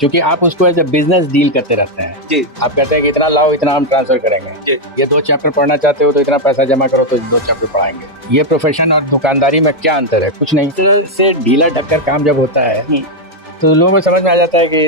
क्योंकि आप उसको एज ए बिजनेस डील करते रहते हैं जी आप कहते हैं कि इतना लाओ इतना हम ट्रांसफर करेंगे जी ये 2 चैप्टर पढ़ना चाहते हो तो इतना पैसा जमा करो तो 2 चैप्टर पढ़ाएंगे। ये प्रोफेशन और दुकानदारी में क्या अंतर है? कुछ नहीं। से ढीला ढक्कर काम जब होता है तो लोगों को समझ में आ जाता है कि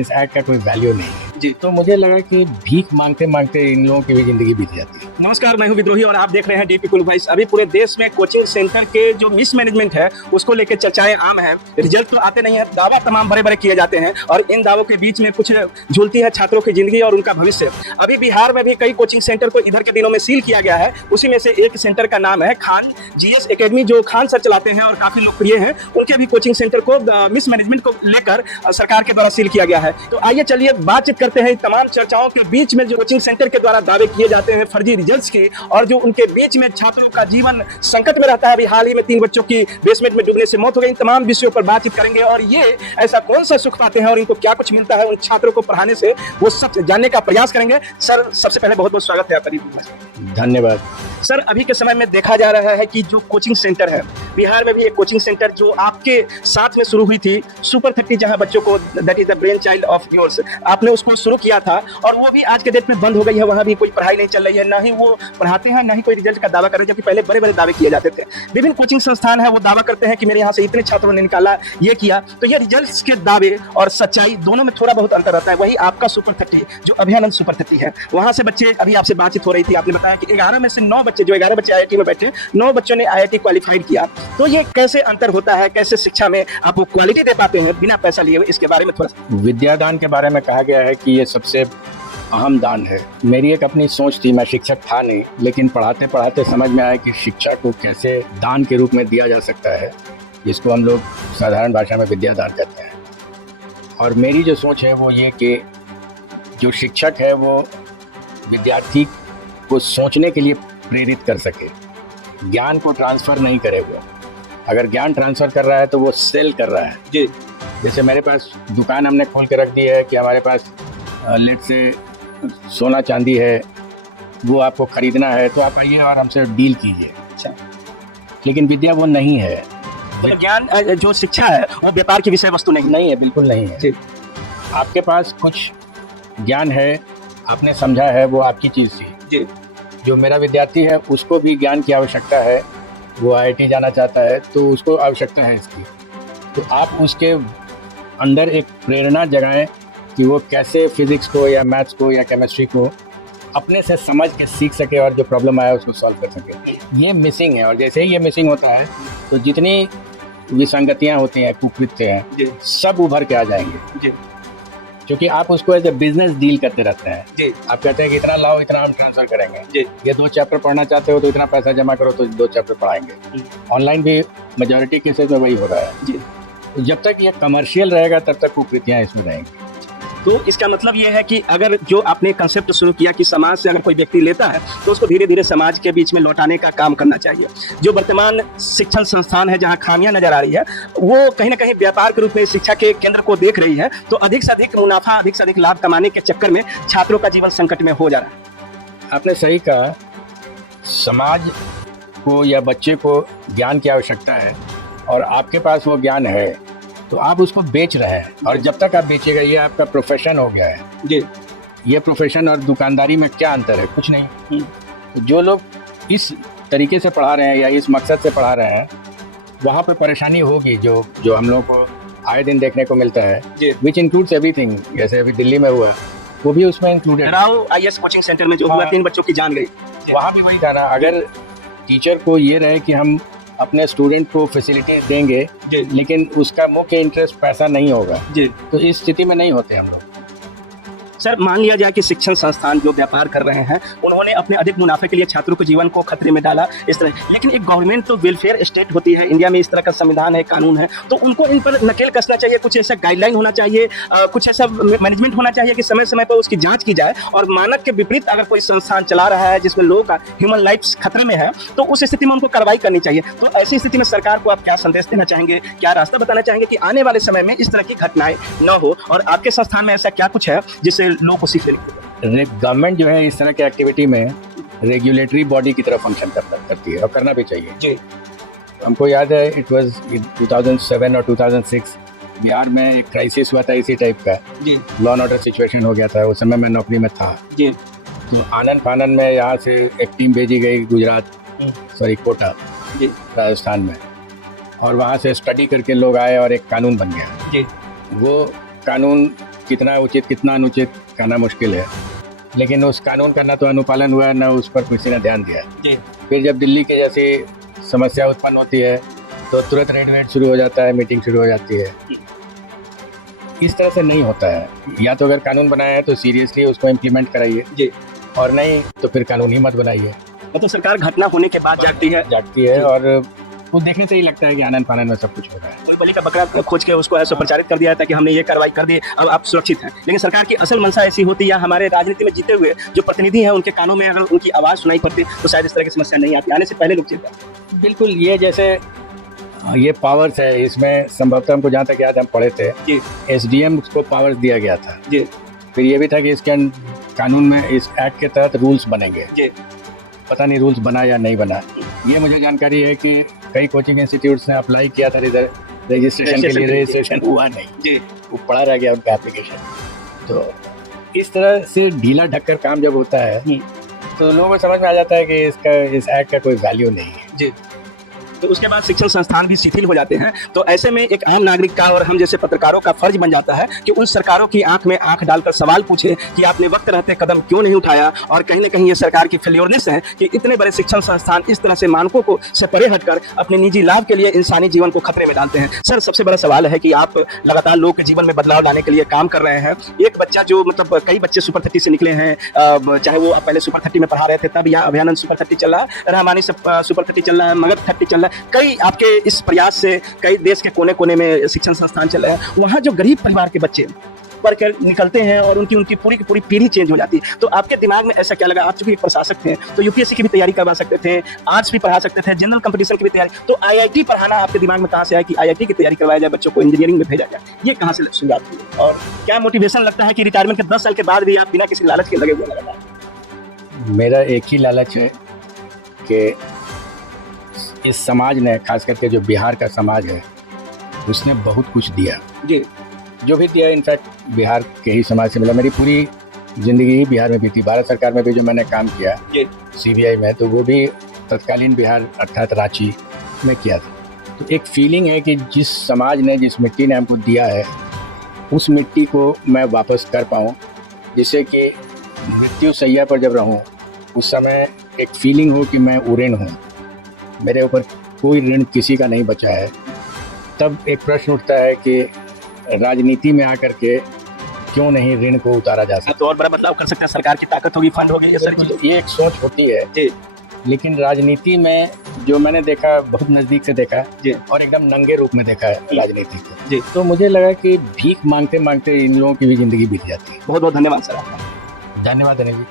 इस ऐड का कोई वैल्यू नहीं है जी। तो मुझे लगा कि भीख मांगते मांगते इन लोगों की भी जिंदगी बीत जाती है। नमस्कार, मैं हूं विद्रोही और आप देख रहे हैं डीपी कुल वॉइस। अभी पूरे देश में कोचिंग सेंटर के जो मिसमैनेजमेंट है उसको लेकर चर्चाएं आम हैं। रिजल्ट तो आते नहीं है, दावा तमाम बड़े बड़े किए जाते हैं और इन दावों के बीच में कुछ झूलती है छात्रों की जिंदगी और उनका भविष्य। अभी बिहार में भी कई कोचिंग सेंटर को इधर के दिनों में सील किया गया है। उसी में से एक सेंटर का नाम है खान जीएस एकेडमी, जो खान सर चलाते हैं और काफी लोकप्रिय हैं। उनके भी कोचिंग सेंटर को मिसमैनेजमेंट को लेकर सरकार के द्वारा सील किया गया है। तो आइए चलिए बातचीत करते हैं तमाम चर्चाओं के बीच में जो कोचिंग सेंटर के द्वारा दावे किए जाते हैं फर्जी रिजल्ट्स की और जो उनके बीच में छात्रों का जीवन संकट में रहता है। अभी हाल ही में 3 बच्चों की बेसमेंट में डूबने से मौत हो गई। इन तमाम विषयों पर बातचीत करेंगे और ये ऐसा कौन सा सुख पाते हैं और इनको क्या कुछ मिलता है उन छात्रों को पढ़ाने से, वो सब जानने का प्रयास करेंगे। सर, सबसे पहले बहुत बहुत स्वागत है आपका। धन्यवाद। सर, अभी के समय में देखा जा रहा है कि जो कोचिंग सेंटर है, बिहार में भी एक कोचिंग सेंटर जो आपके साथ में शुरू हुई थी, सुपर 30, जहां बच्चों को, that is the brain child of yours, आपने उसको शुरू किया था और वो भी आज के डेट में बंद हो गई है। वहां भी कोई पढ़ाई नहीं चल रही है, ना ही वो पढ़ाते हैं, ना ही कोई रिजल्ट का दावा कर रहे हैं, जबकि पहले बड़े बड़े दावे किए जाते थे। विभिन्न कोचिंग संस्थान है, वो दावा करते हैं कि मेरे यहाँ से इतने छात्रों ने निकाला, ये किया। तो ये रिजल्ट के दावे और सच्चाई दोनों में थोड़ा बहुत अंतर रहता है। वही आपका सुपर 30 जो अभियानंद सुपर 30 है, वहां से बच्चे, अभी आपसे बातचीत हो रही थी, आपने बताया कि 11 में से 9 बच्चे, जो 11 बच्चे IIT में बैठे, 9 बच्चों ने IIT क्वालिफाइड किया। तो ये कैसे अंतर होता है, कैसे शिक्षा में आप वो क्वालिटी दे पाते हैं बिना पैसा लिए हुए, इसके बारे में थोड़ा सा। विद्यादान के बारे में कहा गया है कि ये सबसे अहम दान है। मेरी एक अपनी सोच थी, मैं शिक्षक था नहीं, लेकिन पढ़ाते पढ़ाते समझ में आया कि शिक्षा को कैसे दान के रूप में दिया जा सकता है, जिसको हम लोग साधारण भाषा में विद्यादान कहते हैं। और मेरी जो सोच है वो ये कि जो शिक्षक है वो विद्यार्थी को सोचने के लिए प्रेरित कर सके, ज्ञान को ट्रांसफ़र नहीं करे। वो अगर ज्ञान ट्रांसफ़र कर रहा है तो वो सेल कर रहा है। जी। जैसे मेरे पास दुकान हमने खोल के रख दी है कि हमारे पास लेट से सोना चांदी है, वो आपको ख़रीदना है तो आप आइए और हमसे डील कीजिए। अच्छा। लेकिन विद्या वो नहीं है। तो ज्ञान, जो शिक्षा है वो व्यापार की विषय वस्तु नहीं है, बिल्कुल नहीं है। जी। आपके पास कुछ ज्ञान है, आपने समझा है, वो आपकी चीज़ थी। जी। जो मेरा विद्यार्थी है उसको भी ज्ञान की आवश्यकता है, वो IIT जाना चाहता है तो उसको आवश्यकता है इसकी। तो आप उसके अंदर एक प्रेरणा जगाएं कि वो कैसे फिज़िक्स को या मैथ्स को या केमिस्ट्री को अपने से समझ के सीख सके और जो प्रॉब्लम आया उसको सॉल्व कर सके। ये मिसिंग है और जैसे ही ये मिसिंग होता है तो जितनी विसंगतियाँ होती हैं, कुकृत्य हैं, सब उभर के आ जाएंगे। जी। क्योंकि आप उसको एज ए बिजनेस डील करते रहते हैं। जी। आप कहते हैं कि इतना लाओ इतना हम ट्रांसफर करेंगे। जी। ये 2 चैप्टर पढ़ना चाहते हो तो इतना पैसा जमा करो तो 2 चैप्टर पढ़ाएंगे। ऑनलाइन भी मेजॉरिटी केसेस में वही हो रहा है। जी। तो जब तक ये कमर्शियल रहेगा तब तक कुकृतियाँ इसमें रहेंगी। तो इसका मतलब ये है कि अगर जो आपने कंसेप्ट शुरू किया कि समाज से अगर कोई व्यक्ति लेता है तो उसको धीरे धीरे समाज के बीच में लौटाने का काम करना चाहिए। जो वर्तमान शिक्षण संस्थान है जहां खामियां नजर आ रही है, वो कहीं ना कहीं व्यापार के रूप में शिक्षा के केंद्र को देख रही है। तो अधिक से अधिक मुनाफा, अधिक से अधिक लाभ कमाने के चक्कर में छात्रों का जीवन संकट में हो जा रहा है। आपने सही कहा, समाज को या बच्चे को ज्ञान की आवश्यकता है और आपके पास वो ज्ञान है तो आप उसको बेच रहे हैं। और जब तक आप बेचेगा, ये आपका प्रोफेशन हो गया है। जी। ये प्रोफेशन और दुकानदारी में क्या अंतर है? कुछ नहीं। तो जो लोग इस तरीके से पढ़ा रहे हैं या इस मकसद से पढ़ा रहे हैं, वहाँ पे परेशानी होगी जो हम लोगों को आए दिन देखने को मिलता है, विच इंक्लूड्स एवरीथिंग। जैसे अभी दिल्ली में हुआ, वो भी उसमें included. Rao IAS coaching centre में जो हुआ, 3 बच्चों की जान गई, वहाँ भी वही था ना। अगर टीचर को ये रहे कि हम अपने स्टूडेंट को फैसिलिटीज देंगे लेकिन उसका मुख्य इंटरेस्ट पैसा नहीं होगा, तो इस स्थिति में नहीं होते हम लोग। सर, मान लिया जाए कि शिक्षण संस्थान जो व्यापार कर रहे हैं, उन्होंने अपने अधिक मुनाफे के लिए छात्रों के जीवन को खतरे में डाला इस तरह, लेकिन एक गवर्नमेंट तो वेलफेयर स्टेट होती है, इंडिया में इस तरह का संविधान है, कानून है, तो उनको इन पर नकेल कसना चाहिए। कुछ ऐसा गाइडलाइन होना चाहिए, कुछ ऐसा मैनेजमेंट होना चाहिए कि समय समय पर उसकी जांच की जाए और मानक के विपरीत अगर कोई संस्थान चला रहा है जिसमें लोगों का ह्यूमन लाइफ खतरे में है तो उस स्थिति में उनको कार्रवाई करनी चाहिए। तो ऐसी स्थिति में सरकार को आप क्या संदेश देना चाहेंगे, क्या रास्ता बताना चाहेंगे कि आने वाले समय में इस तरह की घटनाएं न हो, और आपके संस्थान में ऐसा क्या कुछ है जिससे लोगों को सीख लेने? गवर्नमेंट जो है इस तरह के एक्टिविटी में रेगुलेटरी बॉडी की तरह फंक्शन करती है और करना भी चाहिए। जी। हमको याद है, इट वाज 2007 और 2006 बिहार में एक क्राइसिस हुआ था इसी टाइप का, जी लॉ एंड ऑर्डर सिचुएशन हो गया था। उस समय मैं नौकरी में था, जी तो आनन फानन में यहाँ से एक टीम भेजी गई गुजरात, सॉरी कोटा, जी राजस्थान में, और वहाँ से स्टडी करके लोग आए और एक कानून बन गया। जी वो कानून कितना उचित कितना अनुचित कहना मुश्किल है, लेकिन उस कानून का ना तो अनुपालन हुआ, ना उस पर किसी ने ध्यान दिया। जी फिर जब दिल्ली के जैसी समस्या उत्पन्न होती है तो तुरंत रेड वेड शुरू हो जाता है, मीटिंग शुरू हो जाती है। इस तरह से नहीं होता है। या तो अगर कानून बनाया है तो सीरियसली उसको इम्प्लीमेंट कराइए, जी और नहीं तो फिर कानून ही मत बनाइए। मतलब सरकार घटना होने के बाद जागती है और वो देखने से ही लगता है कि आनंद फानंद में सब कुछ हो रहा है। कोई बलि का बकरा खोज के उसको ऐसा प्रचारित कर दिया था कि हमने ये कार्रवाई कर दी, अब आप सुरक्षित हैं। लेकिन सरकार की असल मंशा ऐसी होती है, या हमारे राजनीति में जीते हुए जो प्रतिनिधि हैं उनके कानों में अगर उनकी आवाज़ सुनाई पड़ती तो शायद इस तरह की समस्या नहीं आती, आने से पहले लोग चिंता। बिल्कुल, ये जैसे ये पावर्स है, इसमें संभवतः हमको जहाँ तक याद हम पढ़े थे, जी SDM को पावर्स दिया गया था। जी फिर ये भी था कि इसके कानून में, इस एक्ट के तहत रूल्स बनेंगे। जी पता नहीं रूल्स बना या नहीं बना, ये मुझे जानकारी है कि कई कोचिंग इंस्टीट्यूट्स ने अप्लाई किया था इधर रजिस्ट्रेशन के लिए, रजिस्ट्रेशन हुआ नहीं, जी वो पड़ा रह गया उनका एप्लीकेशन। तो इस तरह से ढीला ढक्कर काम जब होता है तो लोगों को समझ में आ जाता है कि इस एक्ट का कोई वैल्यू नहीं है। जी तो उसके बाद शिक्षण संस्थान भी शिथिल हो जाते हैं। तो ऐसे में एक आम नागरिक का और हम जैसे पत्रकारों का फर्ज बन जाता है कि उन सरकारों की आंख में आंख डालकर सवाल पूछे कि आपने वक्त रहते कदम क्यों नहीं उठाया। और कहीं ना कहीं ये सरकार की फेल्योरनेस है कि इतने बड़े शिक्षण संस्थान इस तरह से मानकों को से परे हटकर अपने निजी लाभ के लिए इंसानी जीवन को खतरे में डालते हैं। सर, सबसे बड़ा सवाल है कि आप लगातार लोगों के जीवन में बदलाव लाने के लिए काम कर रहे हैं। एक बच्चा जो मतलब कई बच्चे सुपर 30 से निकले हैं, चाहे वो पहले सुपर 30 में पढ़ा रहे थे तब, या अभियानंद सुपर 30 चल रहा है, रहमानी से सुपर 30 चल रहा है, मगध 30 चल रहा है, कई आपके इस प्रयास से कई देश के कोने कोने में शिक्षण संस्थान चल रहे हैं। वहाँ जो गरीब परिवार के बच्चे पढ़ कर निकलते हैं और उनकी पूरी की पूरी पीढ़ी चेंज हो जाती है। तो आपके दिमाग में ऐसा क्या लगा? आप चूंकि एक प्रशासक थे तो यूपीएससी की भी तैयारी करवा सकते थे, आर्ट्स भी पढ़ा सकते थे, जनरल कंपटीशन की भी तैयारी, तो आईआईटी पढ़ाना आपके दिमाग में कहाँ से आया कि आईआईटी की तैयारी करवाया जाए, बच्चों को इंजीनियरिंग में भेजा जाए? ये कहाँ से शुरुआत हुई और क्या मोटिवेशन लगता है कि रिटायरमेंट के 10 साल के बाद भी आप बिना किसी लालच के लगे हुए लगातार? मेरा एक ही लालच है कि इस समाज ने, खास करके जो बिहार का समाज है, उसने बहुत कुछ दिया। जी जो भी दिया इनफैक्ट बिहार के ही समाज से मिला। मेरी पूरी ज़िंदगी ही बिहार में बीती। भारत सरकार में भी जो मैंने काम किया CBI में, तो वो भी तत्कालीन बिहार अर्थात रांची में किया था। तो एक फीलिंग है कि जिस समाज ने, जिस मिट्टी ने हमको दिया है, उस मिट्टी को मैं वापस कर पाऊँ, जिससे कि मृत्यु शैया पर जब रहूँ उस समय एक फीलिंग हो कि मैं ऋण हूँ, मेरे ऊपर कोई ऋण किसी का नहीं बचा है। तब एक प्रश्न उठता है कि राजनीति में आकर के क्यों नहीं ऋण को उतारा जा सकता। तो और बड़ा बदलाव कर सकते हैं, सरकार की ताकत होगी, फंड होगी, ये सारी चीज़ें। ये एक सोच होती है जी। लेकिन राजनीति में जो मैंने देखा, बहुत नज़दीक से देखा जी। और एकदम नंगे रूप में देखा है राजनीति को, जी। तो मुझे लगा कि भीख मांगते मांगते इन लोगों की भी ज़िंदगी बीत जाती है। बहुत बहुत धन्यवाद सर आपका। धन्यवाद अनिल जी।